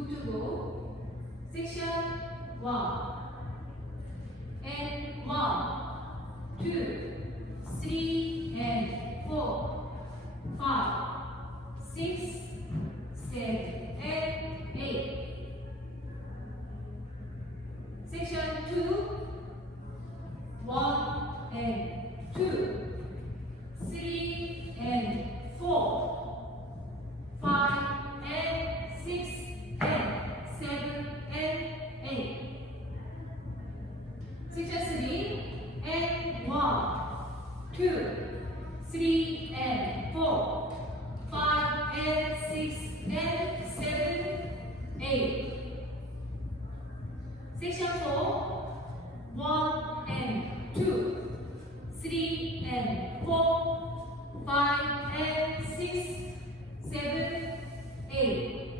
Good to go. Section 1 and 1, 2, 3 and 4, 5, 6, 7 and 8. Section 2, 1 and 2, 3 and 4, 5 and 6 and 7 and 8. Section 3 and 1, 2, 3 and 4, 5 and 6 and 7, 8. Section 4, 1 and 2, 3 and 4, 5 and 6, 7, 8.